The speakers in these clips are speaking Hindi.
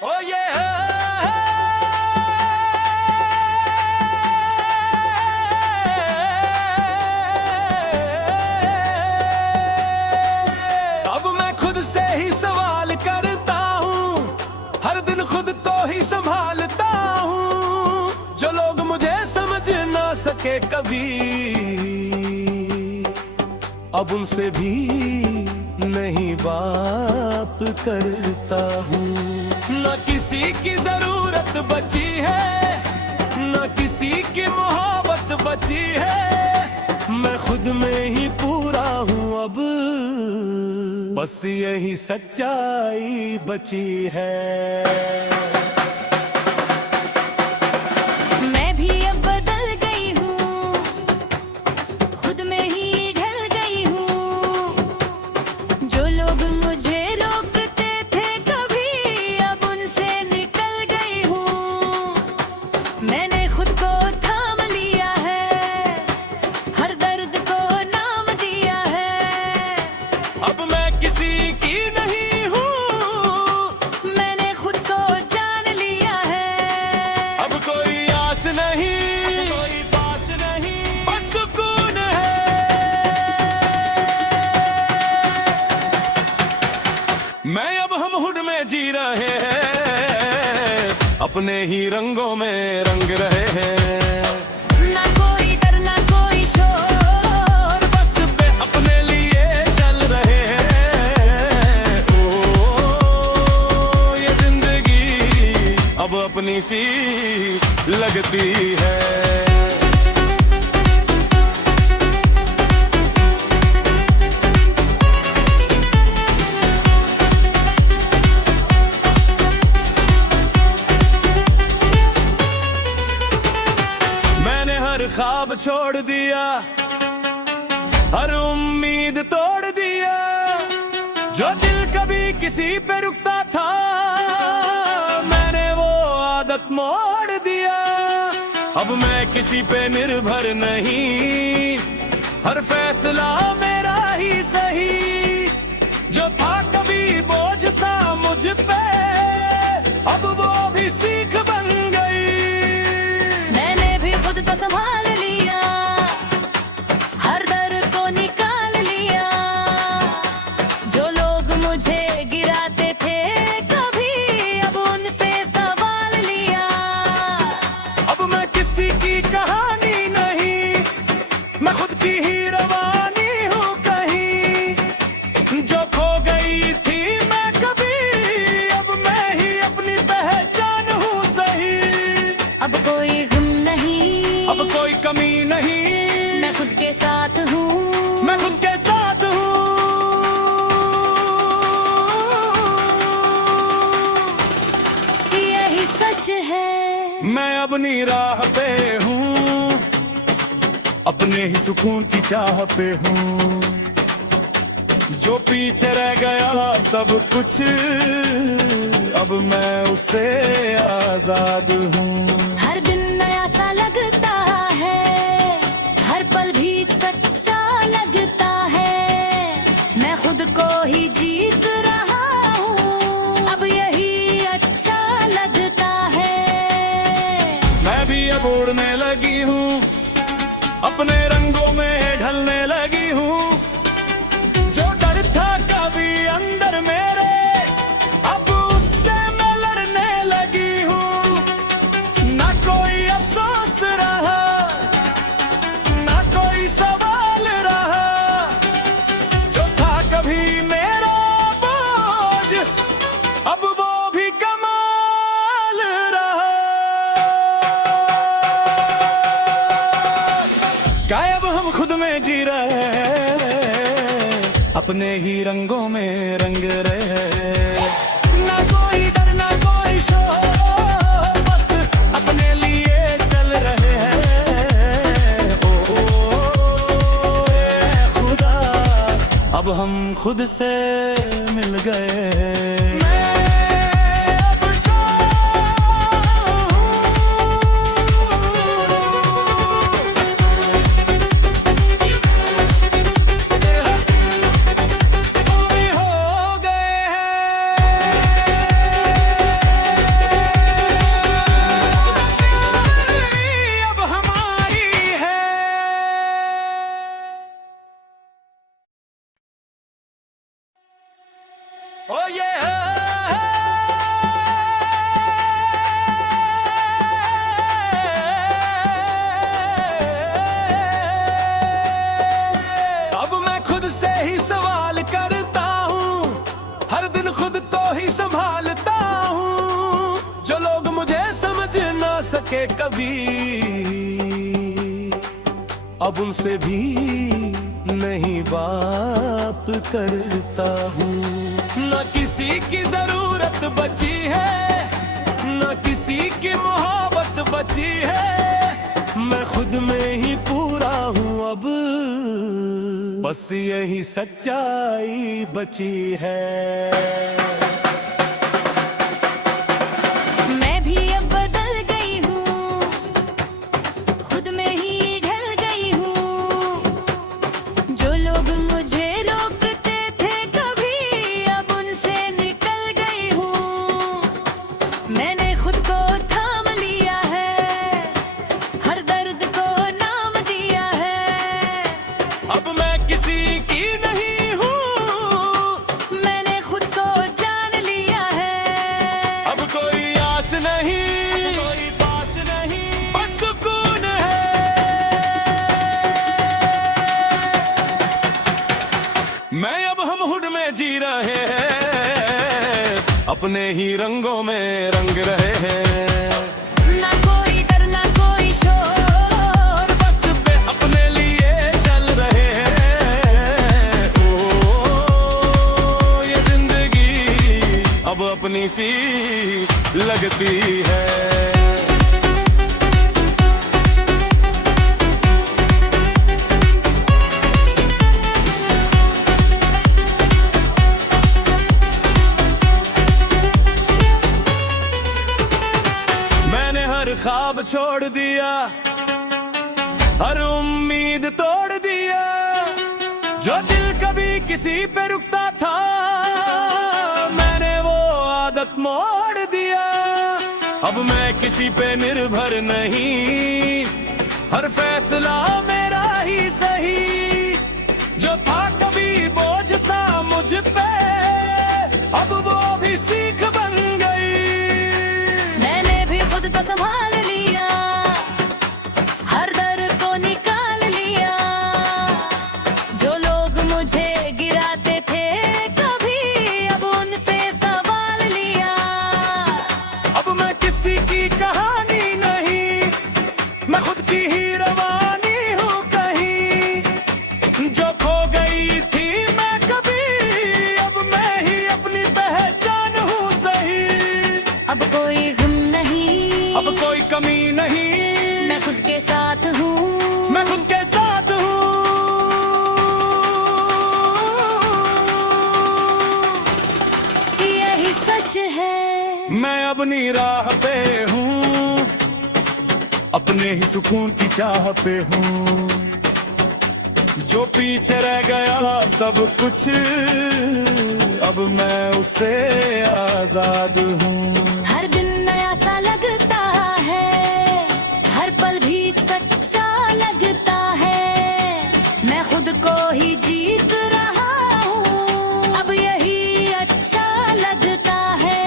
Oh yeah. अब मैं खुद से ही सवाल करता हूँ, हर दिन खुद तो ही संभालता हूँ। जो लोग मुझे समझ ना सके कभी, अब उनसे भी नहीं बात करता हूँ। न किसी की जरूरत बची है, न किसी की मोहब्बत बची है। मैं खुद में ही पूरा हूँ अब, बस यही सच्चाई बची है। मैं अब हम हुड में जी रहे हैं, अपने ही रंगों में रंग रहे हैं। ना कोई डर ना कोई शोर, बस पे अपने लिए चल रहे हैं। ओ ये जिंदगी अब अपनी सी लगती है। ख्वाब छोड़ दिया, हर उम्मीद तोड़ दिया। जो दिल कभी किसी पे रुकता था, मैंने वो आदत मोड़ दिया। अब मैं किसी पे निर्भर नहीं, हर फैसला मेरा ही सही। जो था कभी बोझ सा मुझ पे, अब वो भी सीख बन गई। मैंने भी खुद को संभाल लिया, हर डर को निकाल लिया। जो लोग मुझे गिराते थे कभी, अब उनसे सवाल लिया। अब मैं किसी की कहानी नहीं, मैं खुद की ही रवानी हूँ कहीं। जो खो गई थी मैं कभी, अब मैं ही अपनी पहचान हूँ सही। अब कोई गम नहीं, अब कोई कमी नहीं, मैं खुद के साथ हूँ, मैं खुद के साथ हूँ। यही सच है। मैं अपनी राह पे हूँ, अपने ही सुकून की चाह पे हूँ। जो पीछे रह गया सब कुछ, अब मैं उससे आजाद हूँ। हर दिन नया सा लगता है, हर पल भी सच्चा लगता है। मैं खुद को ही जीत रहा हूँ, अब यही अच्छा लगता है। मैं भी अब उड़ने लगी हूँ, अपने रंगों में ढलने लगी हूँ। जो डर था कभी अंदर मेरे, अब उससे मैं लड़ने लगी हूँ। ना कोई अफसोस रहा, ना कोई सवाल रहा। जो था कभी मेरा बोझ, अब वो भी कमाल रहा। गायब हम खुद में जी रहे हैं, अपने ही रंगों में रंग रहे हैं। ना कोई डर ना कोई शोर, बस अपने लिए चल रहे हैं। ए खुदा, अब हम खुद से मिल गए। ओ ये अब मैं खुद से ही सवाल करता हूँ, हर दिन खुद को ही संभालता हूँ। जो लोग मुझे समझ ना सके कभी, अब उनसे भी नहीं बात करता हूँ। न किसी की जरूरत बची है, न किसी की मोहब्बत बची है। मैं खुद में ही पूरा हूँ अब, बस यही सच्चाई बची है। मैं भी अब बदल गई हूँ, खुद में ही ढल गई हूँ। जो लोग मुझे रोकते थे कभी, अब उनसे निकल गई हूँ। मैंने खुद को थाम लिया है, हर दर्द को नाम दिया है। अब मैं किसी की नहीं हूँ, मैंने खुद को जान लिया है। अब कोई आस नहीं, कोई पास नहीं, बस सुकून है। मैं अब हम हुड में जी रहे हैं, अपने ही रंगों में रंग रहे हैं। ना कोई डर ना कोई शोर, बस पे अपने लिए चल रहे हैं। ओ ये जिंदगी अब अपनी सी लगती है। मैंने हर ख्वाब छोड़ दिया, हर उम्मीद तोड़ दिया। जो दिल कभी किसी पे रुकता था, मैंने वो आदत मोड़ दिया। अब मैं किसी पे निर्भर नहीं, हर फैसला मेरा ही सही। जो था कभी बोझ सा मुझ पे, अब वो भी सीख बन गई। मैंने भी खुद को संभाल लिया, हर डर को निकाल लिया। जो लोग मुझे गिराते थे कभी, अब उनसे सवाल लिया। अब मैं किसी की कहानी नहीं, मैं खुद की ही रवानी हूँ कहीं। जो खो गई थी मैं कभी, अब मैं ही अपनी पहचान हूँ सही। अब कोई गम नहीं, अब कोई कमी नहीं, मैं खुद के साथ हूँ। मैं खुद के साथ हूँ। यही सच है, मैं अपनी राह पे हूँ, अपने ही सुकून की चाह पे हूँ। जो पीछे रह गया सब कुछ, अब मैं उससे आजाद हूँ। हर दिन नया सा लगता है, हर पल भी सच्चा लगता है। मैं खुद को ही जीत रहा हूँ, अब यही अच्छा लगता है।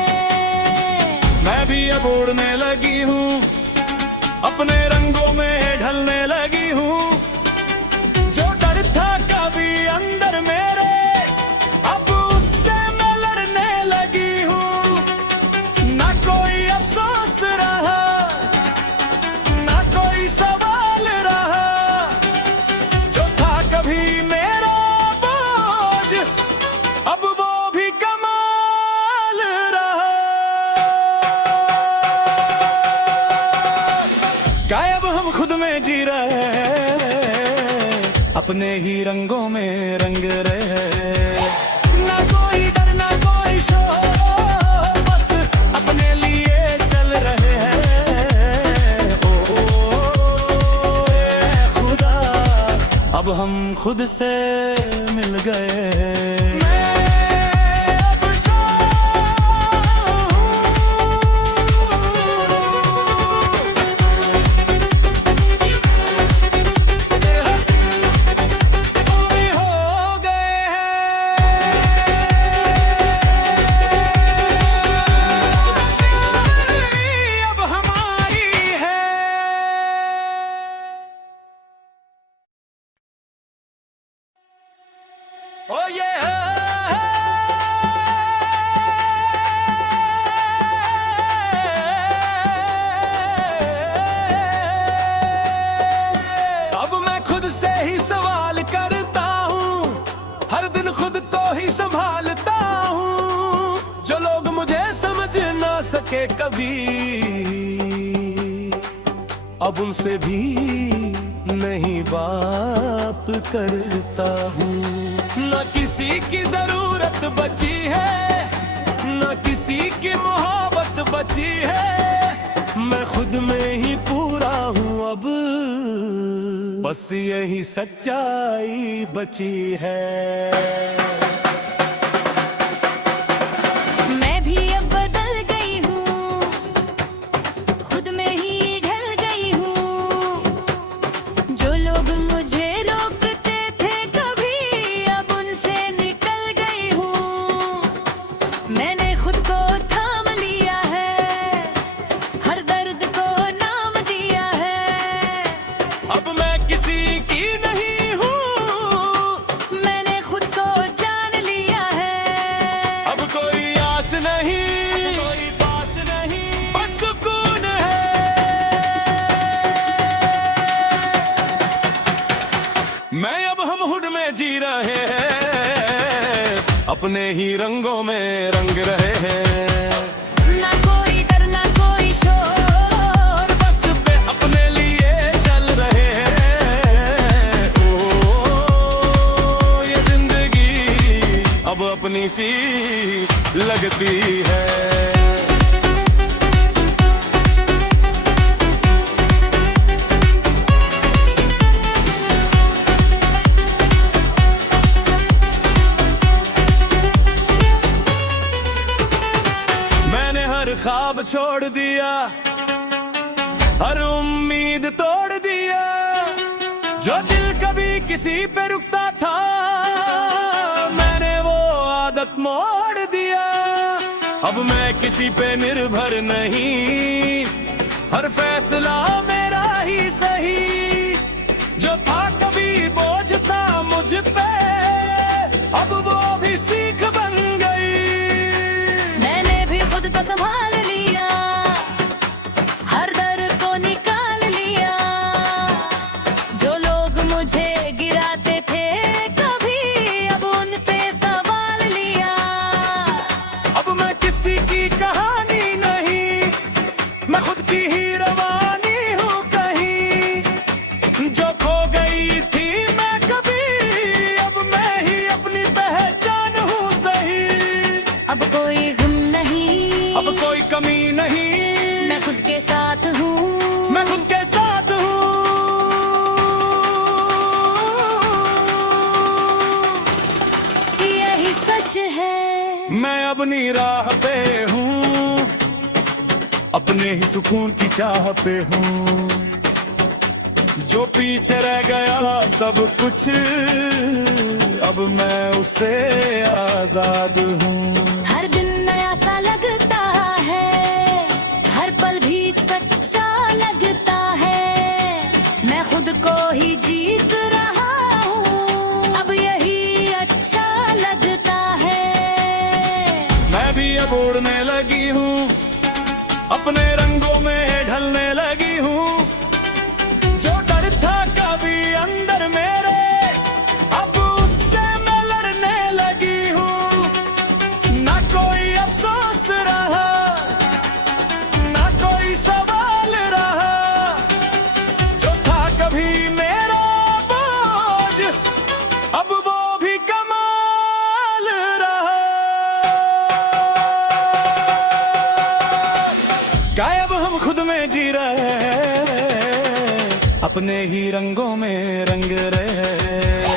मैं भी अब उड़ने लगी हूँ, अपने रंगों में ढलने लगी हूँ। जो डर था कभी अंदर मेरे, अब उससे मैं लड़ने लगी हूँ। ना कोई अफसोस रहा, ना कोई सवाल रहा। जो था कभी मेरा बोझ, अब वो भी कमाल रहा। गायब हम खुद में जी रहे हैं, अपने ही रंगों में रंग रहे हैं। ना कोई डर ना कोई शोर, बस अपने लिए चल रहे हैं। ओ ए खुदा, अब हम खुद से मिल गए। जो लोग मुझे समझ ना सके कभी, अब उनसे भी नहीं बात करता हूँ। न किसी की जरूरत बची है, न किसी की मोहब्बत बची है, मैं खुद में ही पूरा हूँ अब, बस यही सच्चाई बची है। मैं भी अब बदल गई हूँ, खुद में ही ढल गई हूँ। जो लोग मुझे रोकते थे कभी, अब उनसे निकल गई हूँ। मैंने खुद को थाम लिया है, हर दर्द को नाम दिया है। अब मैं किसी की नहीं हूँ, मैंने खुद को जान लिया है। अब कोई आस नहीं, कोई पास नहीं, बस सुकून है। मैं अब हम हुड में जी रहे हैं, अपने ही रंगों में रंग रहे हैं। ना कोई डर ना कोई शोर, बस पे अपने लिए चल रहे हैं। ओ, ये जिंदगी अब अपनी सी लगती है। मैंने हर ख्वाब छोड़ दिया, हर उम्मीद तोड़ दिया। जो दिल कभी किसी पे रुकता था, मैंने वो आदत मोड़ दिया। अब मैं किसी पे निर्भर नहीं, हर फैसला मेरा ही सही। जो था कभी बोझ सा मुझ पे, अब वो भी सीख बन गई। मैंने भी खुद को संभाल लिया, हर डर को निकाल लिया। जो लोग मुझे गिराते थे कभी, अब उनसे सवाल लिया। अब मैं किसी की कहानी नहीं, मैं खुद की ही रवानी हूँ कहीं। जो खो गई थी मैं कभी, अब मैं ही अपनी पहचान हूँ सही। अब कोई गम नहीं, अब कोई कमी नहीं, मैं खुद के साथ हूँ। मैं खुद के साथ हूँ। यही सच है। मैं अपनी राह पे हूँ, अपने ही सुकून की चाह पे हूँ। जो पीछे रह गया सब कुछ, अब मैं उससे आजाद हूँ। हर दिन नया सा लगता है, हर पल भी सच्चा लगता है। मैं खुद को ही जीत रहा हूँ, अब यही अच्छा लगता है। मैं भी अब उड़ने लगी हूँ, अपने रंगों में ढलने लगी हूँ। जो डर था कभी अंदर मेरे, अब उससे मैं लड़ने लगी हूँ। ना कोई अफसोस रहा, ना कोई सवाल रहा। जो था कभी मेरा बोझ, अब वो भी कमाल रहा। गायब हम खुद में जी रहे हैं, अपने ही रंगों में रंग रहे हैं।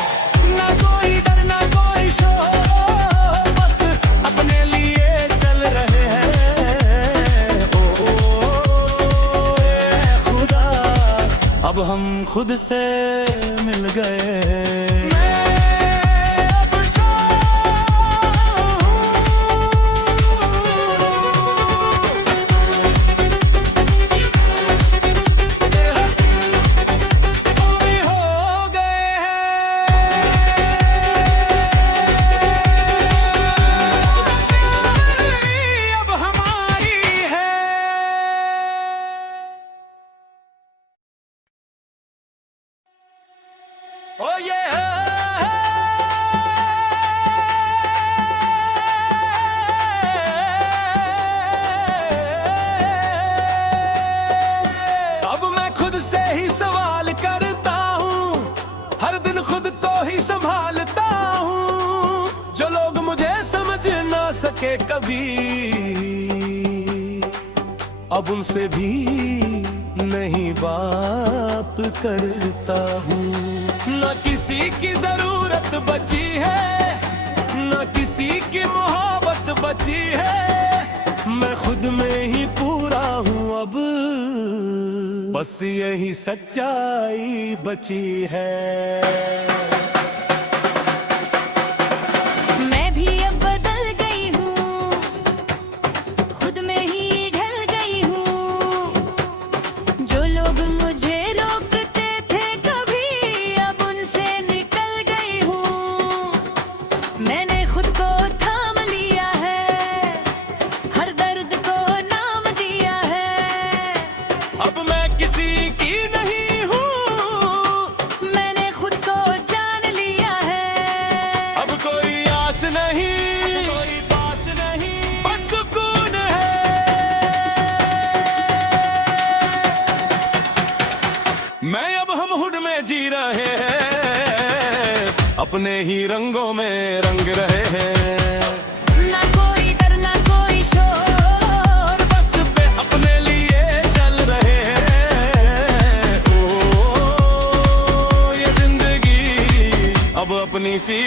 ना कोई डर ना कोई शोर, बस अपने लिए चल रहे हैं। ओ, ए खुदा, अब हम खुद से मिल गए। Oh yeah! सके कभी, अब उनसे भी नहीं बात करता हूँ। न किसी की जरूरत बची है, न किसी की मोहब्बत बची है, मैं खुद में ही पूरा हूँ अब, बस यही सच्चाई बची है। मैं भी अब बदल गई हूँ, खुद में ही ढल गई हूँ। जो लोग मुझे रोकते थे कभी, अब उनसे निकल गई हूँ। मैंने खुद को थाम लिया है, हर दर्द को नाम दिया है। अब मैं किसी की नहीं हूँ, मैंने खुद को जान लिया है। अब कोई आस नहीं, कोई पास नहीं, बस सुकून है। मैं अब हम हुड में जी रहे हैं, अपने ही रंगों में रंग रहे हैं। ना कोई डर ना कोई शोर, बस पे अपने लिए चल रहे हैं। ओ, ये जिंदगी अब अपनी सी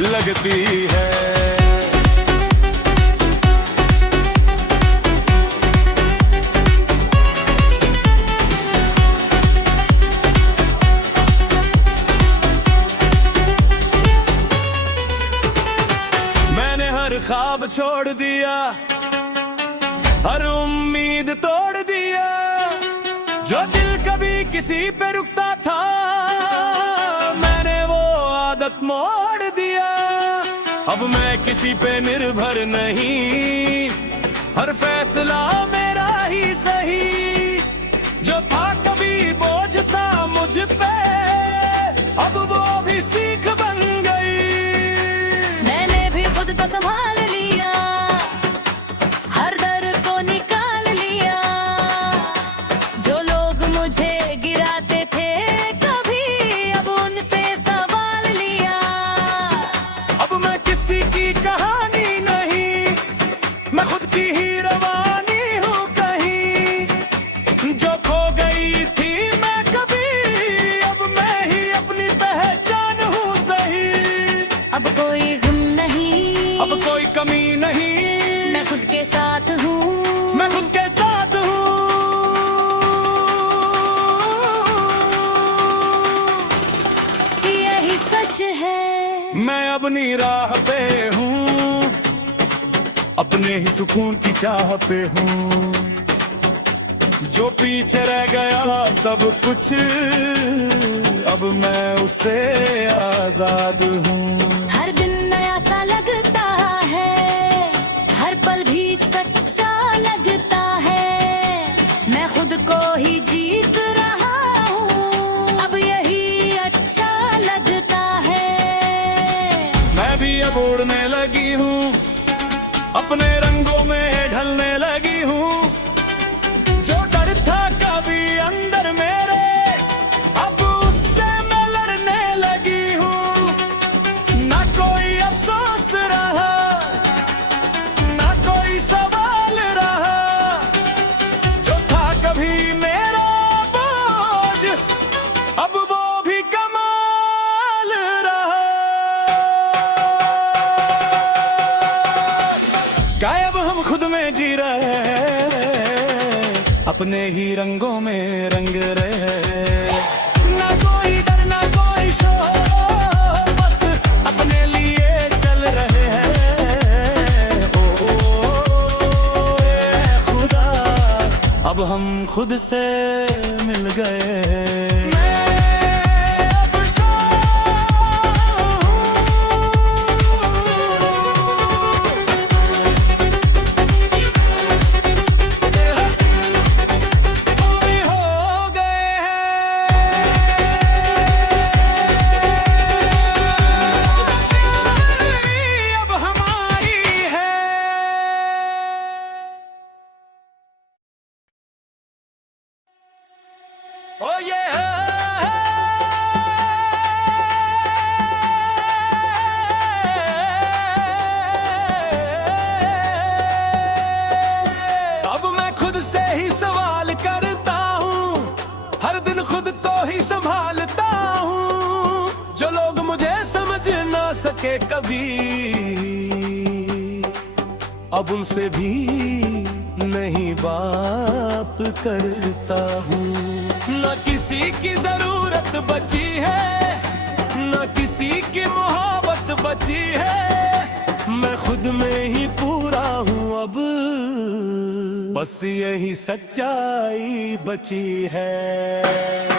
लगती है। मैंने हर ख्वाब छोड़ दिया, हर उम्मीद तोड़ दिया। जो दिल कभी किसी पे रुकता था, मैंने वो आदत मोड़ दिया। अब मैं किसी पे निर्भर नहीं, हर फैसला मेरा ही सही। जो था कभी बोझ सा मुझ पे, अब वो भी सीख बन गई। मैंने भी खुद को संभाल लिया, हर डर को निकाल लिया। जो लोग मुझे गिराते थे कभी, अब उनसे सवाल लिया। अब मैं किसी की कहानी नहीं, मैं खुद की ही रवानी हूँ कहीं। जो खो गई थी मैं कभी, अब मैं ही अपनी पहचान हूँ सही। अब कोई गम नहीं, अब कोई कमी नहीं, मैं खुद के साथ हूँ। मैं खुद के साथ हूँ। यही सच है। मैं अपनी राह पे हूँ, अपने ही सुकून की चाह पे हूँ। जो पीछे रह गया सब कुछ, अब मैं उससे आजाद हूँ। हर दिन नया सा लगता है, हर पल भी सच्चा लगता है। मैं खुद को ही जीत रहा हूँ, अब यही अच्छा लगता है। मैं भी अब उड़ने लगी हूँ, अपने रंगों में ढलने लगी हूँ। जो डर था कभी अंदर मेरे, अब उससे मैं लड़ने लगी हूँ। ना कोई अफसोस रहा, ना कोई सवाल रहा। जो था कभी मेरा बोझ, अब वो भी कमाल रहा। गायब हम खुद में जी रहे हैं, अपने ही रंगों में रंग रहे। ना कोई डर ना कोई शोर, बस अपने लिए चल रहे हैं। ओ, ए खुदा, अब हम खुद से मिल गए। Oh yeah! सके कभी, अब उनसे भी नहीं बात करता हूँ। न किसी की जरूरत बची है, न किसी की मोहब्बत बची है, मैं खुद में ही पूरा हूँ अब, बस यही सच्चाई बची है।